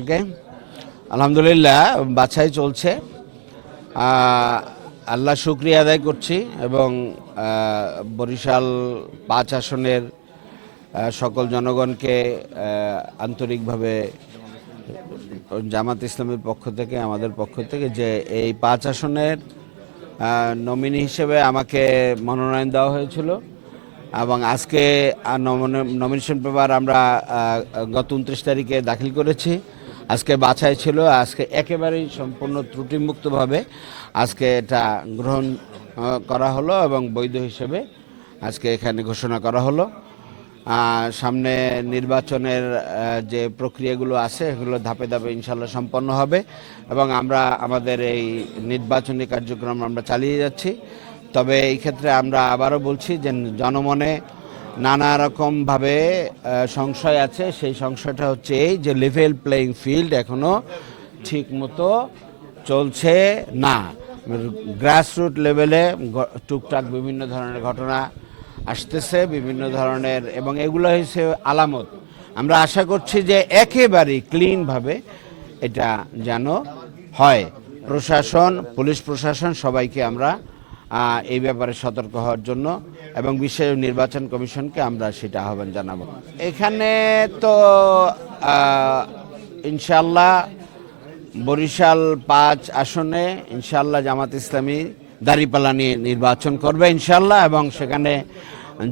ওকে, আলহামদুলিল্লাহ বাছাই চলছে। আল্লাহ শুকরিয়া আদায় করছি এবং বরিশাল ৫ আসনের সকল জনগণকে আন্তরিকভাবে জামাত ইসলামের পক্ষ থেকে, আমাদের পক্ষ থেকে, যে এই ৫ আসনের নমিনি হিসেবে আমাকে মনোনয়ন দেওয়া হয়েছিল এবং আজকে নমিনেশন পেপার আমরা গত ২৯ তারিখে দাখিল করেছি। আজকে বাছাই ছিল, আজকে একেবারেই সম্পূর্ণ ত্রুটিমুক্তভাবে আজকে এটা গ্রহণ করা হলো এবং বৈধ হিসেবে আজকে এখানে ঘোষণা করা হলো। সামনে নির্বাচনের যে প্রক্রিয়াগুলো আছে এগুলো ধাপে ধাপে ইনশাল্লাহ সম্পন্ন হবে এবং আমরা আমাদের এই নির্বাচনী কার্যক্রম আমরা চালিয়ে যাচ্ছি। তবে এই ক্ষেত্রে আমরা আবারও বলছি যে জনমনে নানা রকমভাবে সংশয় আছে। সেই সংশয়টা হচ্ছে এই যে লেভেল প্লেয়িং ফিল্ড এখনও ঠিক মতো চলছে না। গ্রাসরুট লেভেলে টুকটাক বিভিন্ন ধরনের ঘটনা আসতেছে, বিভিন্ন ধরনের, এবং এগুলো হচ্ছে আলামত। আমরা আশা করছি যে একেবারেই ক্লিনভাবে এটা যেন হয়। প্রশাসন, পুলিশ প্রশাসন সবাইকে আমরা এই ব্যাপারে সতর্ক হওয়ার জন্য এবং বিশেষ নির্বাচন কমিশনকে আমরা সেটা আহ্বান জানাবো। এখানে তো ইনশাল্লাহ বরিশাল ৫ আসনে ইনশাল্লাহ জামাত ইসলামী দাঁড়িপাল্লা নিয়ে নির্বাচন করবে ইনশাল্লাহ, এবং সেখানে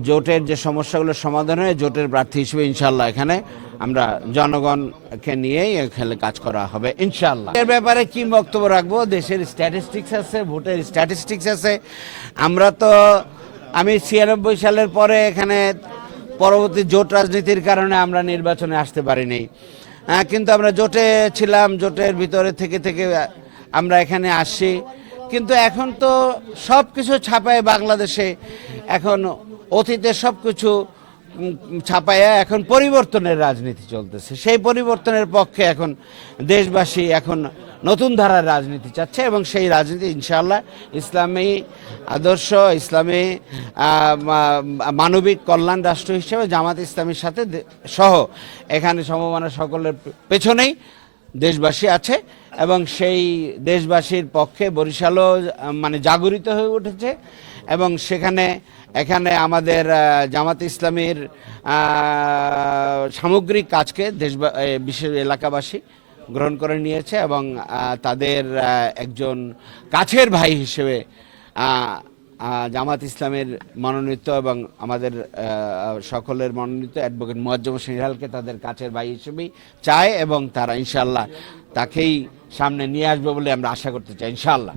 জোটের যে সমস্যাগুলো সমাধান হয়ে জোটের প্রার্থী হিসেবে ইনশাল্লাহ এখানে আমরা জনগণকে নিয়েই এখানে কাজ করা হবে ইনশাল্লাহ। এর ব্যাপারে কি বক্তব্য রাখবো? দেশের স্ট্যাটিস্টিক্স আছে, ভোটের স্ট্যাটিস্টিক্স আছে। আমরা তো আমি ৯৬ সালের পরে এখানে পরবর্তী জোট রাজনীতির কারণে আমরা নির্বাচনে আসতে পারিনি, কিন্তু আমরা জোটে ছিলাম, জোটের ভিতরে থেকে থেকে আমরা এখানে আসছি। কিন্তু এখন তো সব কিছু ছাপায় বাংলাদেশে, এখন অতীতে সব কিছু ছাপায়া এখন পরিবর্তনের রাজনীতি চলতেছে। সেই পরিবর্তনের পক্ষে এখন দেশবাসী এখন নতুন ধারার রাজনীতি চাচ্ছে এবং সেই রাজনীতি ইনশাআল্লাহ ইসলামী আদর্শ, ইসলামী মানবিক কল্যাণ রাষ্ট্র হিসেবে জামাত ইসলামীর সাথে সহ এখানে সমমানা সকলের পেছনেই দেশবাসী আছে এবং সেই দেশবাসীর পক্ষে বরিশালও মানে জাগরিত হয়ে উঠেছে এবং এখানে আমাদের জামাত ইসলামীর সামগ্রিক কাজকে বিশেষ এলাকাবাসী গ্রহণ করে নিয়েছে এবং তাদের একজন কাছের ভাই হিসেবে জামাত ইসলামের মনোনীত এবং আমাদের সকলের মনোনীত অ্যাডভোকেট মোয়াজ্জেম হোসেন ইরহালকে তাদের কাছের ভাই হিসেবেই চায় এবং তারা ইনশাআল্লাহ তাকেই সামনে নিয়ে আসবে বলে আমরা আশা করতে চাই ইনশাআল্লাহ।